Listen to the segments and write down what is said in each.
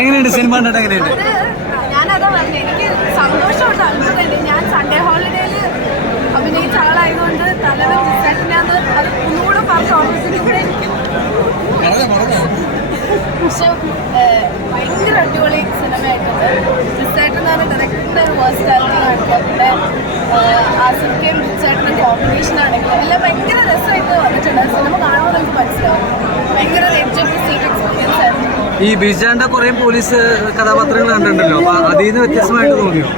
എങ്ങനെയുണ്ട്? സിനിമ കണ്ടിട്ട് എങ്ങനെയുണ്ട്? അത് ഞാനതാ പറഞ്ഞത് എനിക്ക് സന്തോഷമുണ്ട്. അത്ഭുതമുണ്ട് ഞാൻ സൺഡേ ഹോളിഡേയിൽ അഭിനയിച്ച ആളായതുകൊണ്ട് തലവൻ മിസ്സായിട്ടില്ലാന്ന് അത് ഒന്നുകൂടെ പറഞ്ഞ എനിക്ക് പക്ഷെ ഭയങ്കര അടിപൊളി സിനിമയായിട്ടുണ്ട്. മിസ്സായിട്ട് എന്ന് പറഞ്ഞ ഡയറക്ടറിന്റെ ഒരു വേഴ്സ്റ്റാലിറ്റി ആസിഫ്റ്റയും റിച്ചായിട്ടിന്റെ കോമ്പിനേഷൻ ആണെങ്കിലും എല്ലാം ഭയങ്കര രസമായിട്ട് വന്നിട്ടുണ്ട്. സിനിമ കാണുമ്പോൾ നമുക്ക് മനസ്സിലാവും. ഭയങ്കര എഡ്ജ് ഈ ബിജാന്റെ കുറെ പോലീസ് കഥാപാത്രങ്ങൾ കണ്ടിട്ടുണ്ടല്ലോ. അപ്പൊ അതിൽ നിന്ന് വ്യത്യസ്തമായിട്ട് തോന്നിയോ?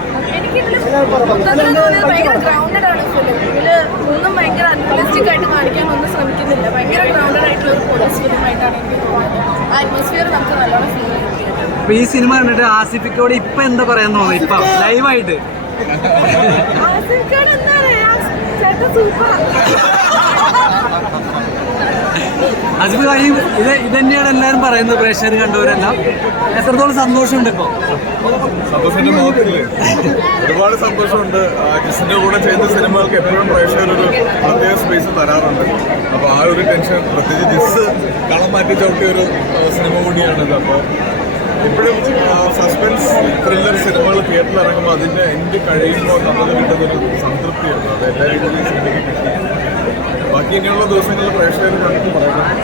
ഒന്നും ഭയങ്കര അൺറിയലിസ്റ്റിക് ആയിട്ട് കാണിക്കാൻ ഒന്നും ശ്രമിക്കുന്നില്ല. ഭയങ്കര ഗ്രൗണ്ടഡ് ആയിട്ടുള്ള ഒരു പോലീസ് എനിക്ക് തോന്നുന്നത്. ആ അറ്റ്മോസ്ഫിയർ നമുക്ക് നല്ലോണം ഫീൽ ചെയ്യുന്നുണ്ട് അപ്പൊ ഈ സിനിമ കണ്ടിട്ട് ആസിഫിക്കോട് ഇപ്പൊ എന്താ പറയാൻ തോന്നുന്നു ഇപ്പൊ ലൈവായിട്ട്. ആസിഫ് ഖാൻ എന്താ പറയാ? ചേട്ടൻ സൂപ്പർ ആസിഫ് ഖാൻ ഇത് ഇത് തന്നെയാണ് എല്ലാവരും പറയുന്നത് പ്രേക്ഷകർ കണ്ടവരെല്ലാം. എത്രത്തോളം സന്തോഷമുണ്ട് ഇപ്പൊ? സന്തോഷത്തിന്റെ ഒരുപാട് സന്തോഷമുണ്ട്. ജിസിന്റെ കൂടെ ചെയ്യുന്ന സിനിമകൾക്ക് എപ്പോഴും പ്രേക്ഷകർ ഒരു പ്രത്യേക സ്പേസ് തരാറുണ്ട്. അപ്പൊ ആ ഒരു ടെൻഷൻ പ്രത്യേകിച്ച് ജിസ് കളം മാറ്റി ചവിട്ടിയ ഒരു സിനിമ കൂടിയാണിത്. അപ്പോൾ എപ്പോഴും സസ്പെൻസ് ത്രില്ലർ സിനിമകൾ തിയേറ്ററിൽ ഇറങ്ങുമ്പോൾ അതിന്റെ എൻഡ് കഴിയുമ്പോൾ നമുക്ക് കിട്ടുന്നൊരു സംതൃപ്തിയാണ്. അത് എല്ലാ രീതിയിലും സിനിമയ്ക്ക് കിട്ടി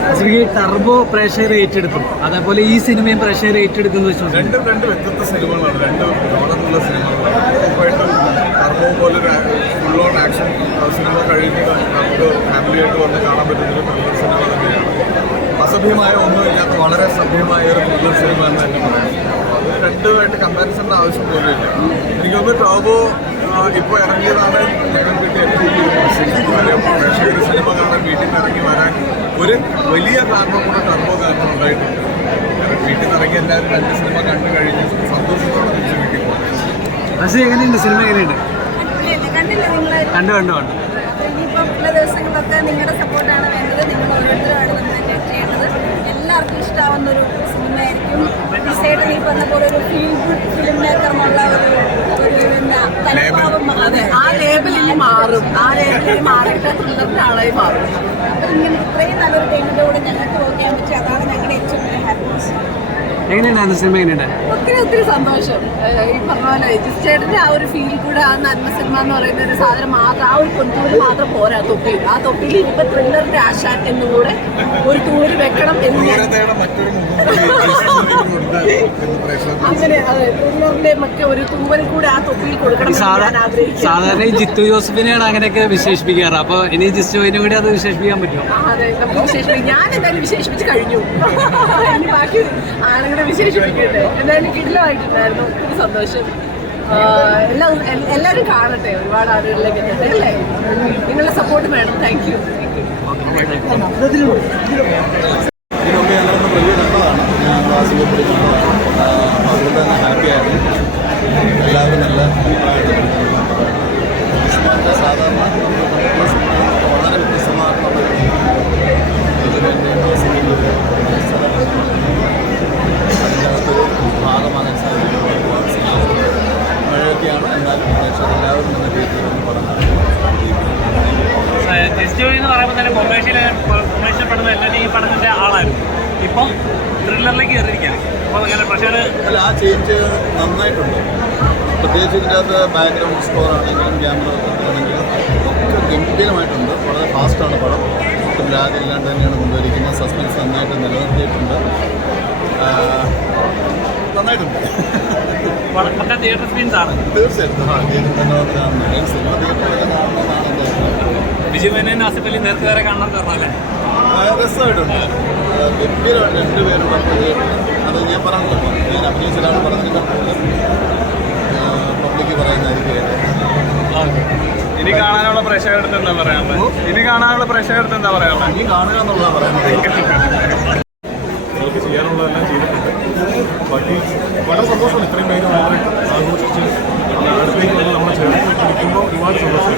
ആസിഫിക്ക് ടർബോ പ്രേക്ഷകർ ഏറ്റെടുത്തു അതേപോലെ ഈ സിനിമയും പ്രേക്ഷകർ ഏറ്റെടുക്കുന്നു രണ്ടും രണ്ട് വ്യത്യസ്ത സിനിമകളാണ്. രണ്ട് സിനിമകളാണ്. ഉറപ്പായിട്ടും ടർബോ പോലൊരു ഫുൾ ഓൺ ആക്ഷൻ സിനിമ കഴിഞ്ഞ് നമുക്ക് ഫാമിലിയായിട്ട് വന്ന് കാണാൻ പറ്റുന്ന ഒരു ത്രില്ലർ സിനിമ തന്നെയാണ്. അസഭ്യമായ ഒന്നുമില്ലാത്ത വളരെ സഭ്യമായ ഒരു ത്രില്ലർ സിനിമ എന്ന് തന്നെ പറയാം. രണ്ടുമായിട്ട് കമ്പാരിസണിന്റെ ആവശ്യം പോലെയില്ല എനിക്ക് തോന്നുന്നു ടർബോ ഇപ്പോൾ ഇറങ്ങിയതാണ് ഞങ്ങൾക്ക് കിട്ടിയ ഏറ്റവും വലിയ പ്രേക്ഷകർ സിനിമ കാണാൻ വീട്ടിൽ നിന്ന് ഇറങ്ങി വരാൻ ഒരു വലിയ കാരണം കൂടെ ടർബോ കാരണം ഉണ്ടായിട്ടുണ്ട് വീട്ടിൽ നിന്ന് ഇറങ്ങി എല്ലാവരും രണ്ട് സിനിമ കണ്ടു കഴിഞ്ഞ് സന്തോഷത്തോടെ തിരിച്ചു വീട്ടിൽ പോകും അസി എങ്ങനെയുണ്ട്? സിനിമ എങ്ങനെയുണ്ട്? കണ്ടു കണ്ടു കണ്ടു. ദിവസങ്ങളൊക്കെ നിങ്ങളുടെ സപ്പോർട്ടാണ് വേണ്ടത്. നിങ്ങൾ ഓരോരുത്തരുമാണ് നമ്മൾ ജഡ്ജ് ചെയ്യേണ്ടത്. എല്ലാവർക്കും ഇഷ്ടമാവുന്ന ഒരു സിനിമയായിരിക്കും തീർച്ചയായിട്ടും ഈ പറഞ്ഞ പോലെ ഒരു ഫീൽ ഗുഡ് ഫിലിം മേക്കർ എന്നുള്ള ഒരു ഒരു എന്താ തലഭാവം അതെ ആ ഇനി മാറും. ആ ലേബൽ ഇനി മാറിയിട്ട് ത്രില്ലറിന്റെ ആളായി മാറും. അപ്പം ഇങ്ങനെ ഇത്രയും നല്ലൊരു ടീമിന്റെ കൂടെ ഞങ്ങൾക്ക് വർക്ക് ചെയ്യാൻ പറ്റി അതാണ് ഞങ്ങളുടെ ഏറ്റവും വലിയ ഹാപ്പിനെസ് എങ്ങനെയുണ്ടായിരുന്നു സിനിമ ഒത്തിരി ഒത്തിരി സന്തോഷം. ഈ പറഞ്ഞ പോലെ ജിസ്റ്റേഡിന്റെ ആ ഒരു ഫീൽ കൂടെ ആ നന്മ സിനിമ എന്ന് പറയുന്ന ഒരു സാധനം മാത്രം ആ ഒരു കൊന്തൂര് മാത്രം പോരാ തൊപ്പി ആ തൊപ്പിയിൽ ഇപ്പൊ ത്രില്ലറിന്റെ ആശാൻ എന്നുകൂടെ ഒരു തൂര് വെക്കണം എന്ന് ഞാൻ കൂടി എന്ന് അങ്ങനെ അതെ ത്രില്ലറിന്റെ മറ്റേ ഒരു തൂവൽ കൂടെ ആ തൊപ്പിയിൽ കൊടുക്കണം എന്ന് ഞാൻ ആഗ്രഹിക്കുന്നു. സാധാരണ ഈ ജിത്തു ജോസഫിനെയാണ് അങ്ങനെയൊക്കെ വിശേഷിപ്പിക്കാറ്. അപ്പൊ ഇനി ജിസ്റ്റുവിനും കൂടി അത് വിശേഷിപ്പിക്കാൻ പറ്റുമോ? അതെ നമുക്ക് വിശേഷിപ്പിക്കും. ഞാൻ എന്തായാലും വിശേഷിപ്പിച്ച് കഴിഞ്ഞു. ഇനി ബാക്കി ആളുകളെ വിശേഷിപ്പിക്കട്ടെ? എന്തായാലും കിടിലമായിട്ടുണ്ടായിരുന്നു ഒത്തിരി സന്തോഷം. എല്ലാം എല്ലാ എല്ലാവരും കാണട്ടെ. ഒരുപാട് ആളുകളിലേക്ക് എത്തട്ടെ അല്ലേ? നിങ്ങളുടെ സപ്പോർട്ട് വേണം. താങ്ക് യു അതുകൊണ്ട് തന്നെ ഹാപ്പി ആയിരുന്നു എല്ലാവരും നല്ല അഭിപ്രായമായിട്ട് സിനിമയുടെ സാധാരണ നമ്മുടെ സിനിമ വളരെ വ്യത്യസ്തമായിട്ടുള്ള ഇതിന്റെ അതിനകത്തൊരു ഭാഗമാകാൻ സാധിക്കുന്ന ഒരുപാട് സിനിമകൾ മഴയൊക്കെയാണ് എന്നാലും പ്രേക്ഷകർ എല്ലാവരും നല്ല രീതിയിൽ പറഞ്ഞു ജസ്റ്റ് എന്ന് പറയുമ്പോൾ തന്നെ കൊമേഴ്ഷ്യൽ കൊമേഴ്ഷ്യൽ എല്ലാവരും ഈ പടത്തിന്റെ ആളായിരുന്നു. ഇപ്പം ത്രില്ലറിലേക്ക് കയറിയിരിക്കുകയാണ്. അപ്പോൾ അങ്ങനെ പ്രഷർ അല്ല ആ ചേഞ്ച് നന്നായിട്ടുണ്ട്. പ്രത്യേകിച്ച് ഇതിന്റെ അകത്ത് ബാക്ക്ഗ്രൗണ്ട് സ്കോർ ആണെങ്കിലും ക്യാമറ ആണെങ്കിലും ഒക്കെ ഗംഭീരമായിട്ടുണ്ട്. വളരെ ഫാസ്റ്റാണ് പടം. ഒട്ടും ലാഗ് ഇല്ലാണ്ട് തന്നെയാണ് കൊണ്ടുവരിക്കുന്നത്. സസ്പെൻസ് നന്നായിട്ട് നിലനിർത്തിയിട്ടുണ്ട്. നന്നായിട്ടുണ്ട്. തീർച്ചയായിട്ടും. സിനിമ തിയേറ്ററിലൊക്കെ കാണണമെന്നാണ് എന്റെ അഭിപ്രായം വിജയ് മേനോൻ ആസിഫ് അലി നേരത്തെ വരെ കാണണം പറഞ്ഞല്ലേ ആ, രസമായിട്ടുണ്ട്. ആ, ഗംഭീരമായിട്ട് രണ്ടുപേരും അത് ഞാൻ പറഞ്ഞല്ലോ ഞാൻ അഭിനയിച്ച ഒരാൾ പറഞ്ഞതിനേക്കാൾ പബ്ലിക്ക് പറയുന്നതായിരിക്കും ഇനി കാണാനുള്ള പ്രേക്ഷകരുടെ എന്താ പറയാനുള്ളത് ഇനി കാണാനുള്ള പ്രേക്ഷകരുടെ എന്താ പറയാനുള്ളത് ഇനി കാണുക എന്നുള്ളതാണ് പറയുന്നത്. ചെയ്യാനുള്ളതെല്ലാം ചെയ്തിട്ടുണ്ട്. ബാക്കി വളരെ സന്തോഷമാണ് ഇത്രയും പേര് വളരെ ആഘോഷിച്ച് അടുത്തേക്ക് വന്ന് നമ്മളെ ചേർത്ത് പിടിക്കുമ്പോൾ ഒരുപാട് സന്തോഷം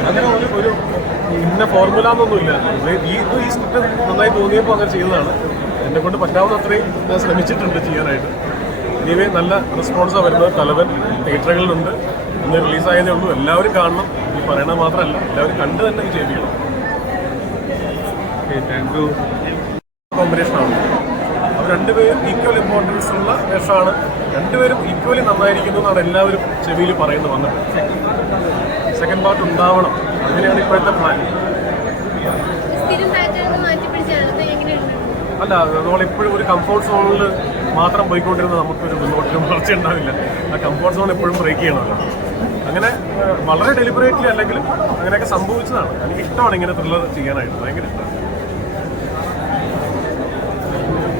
അങ്ങനെ ഒരു ഒരു ഇന്ന ഫോർമുല എന്നൊന്നുമില്ല. ഈ ഈ സ്ക്രിപ്റ്റ് നന്നായി തോന്നിയപ്പോൾ അങ്ങനെ ചെയ്തതാണ്. എന്നെ കൊണ്ട് പറ്റാവുന്ന അത്രയും ഞാൻ ശ്രമിച്ചിട്ടുണ്ട് ചെയ്യാനായിട്ട്. ഇനിവേ നല്ല റെസ്പോൺസാണ് വരുന്നത്. തലവൻ തിയേറ്ററുകളിലുണ്ട്. ഇന്ന് റിലീസായതേ ഉള്ളൂ. എല്ലാവരും കാണണം. ഈ പറയണത് മാത്രമല്ല എല്ലാവരും കണ്ട് തന്നെ ആണ്. കോമ്പിനേഷനാണ് അവർ രണ്ടുപേരും ഈക്വൽ ഇമ്പോർട്ടൻസ് ഉള്ള വേഷമാണ്. രണ്ടുപേരും ഈക്വലി നന്നായിരിക്കുന്നു എന്നാണ് എല്ലാവരും ചെവിയിൽ പറയുന്നത് വന്നത് സെക്കൻഡ് പാർട്ട് ഉണ്ടാവണം. അങ്ങനെയാണ് ഇപ്പോഴത്തെ പ്ലാൻ സ്ഥിരം പാറ്റേൺ മാറ്റി പിടിച്ചാണ് ഇത് എങ്ങനെയുണ്ട് അല്ല നമ്മളിപ്പോഴും ഒരു കംഫോർട്ട് സോണിൽ മാത്രം പോയിക്കൊണ്ടിരുന്ന നമുക്കൊരു മുന്നോട്ടും വളർച്ച ഉണ്ടാവില്ല. ആ കംഫോർട്ട് സോൺ എപ്പോഴും ബ്രേക്ക് ചെയ്യണമല്ലോ. അങ്ങനെ വളരെ ഡെലിബറേറ്റ്ലി അല്ലെങ്കിലും അങ്ങനെയൊക്കെ സംഭവിച്ചതാണ്. എനിക്ക് ഇഷ്ടമാണ് ഇങ്ങനെ ത്രില്ലർ ചെയ്യാനായിട്ട്. ഭയങ്കര ഇഷ്ടമാണ്.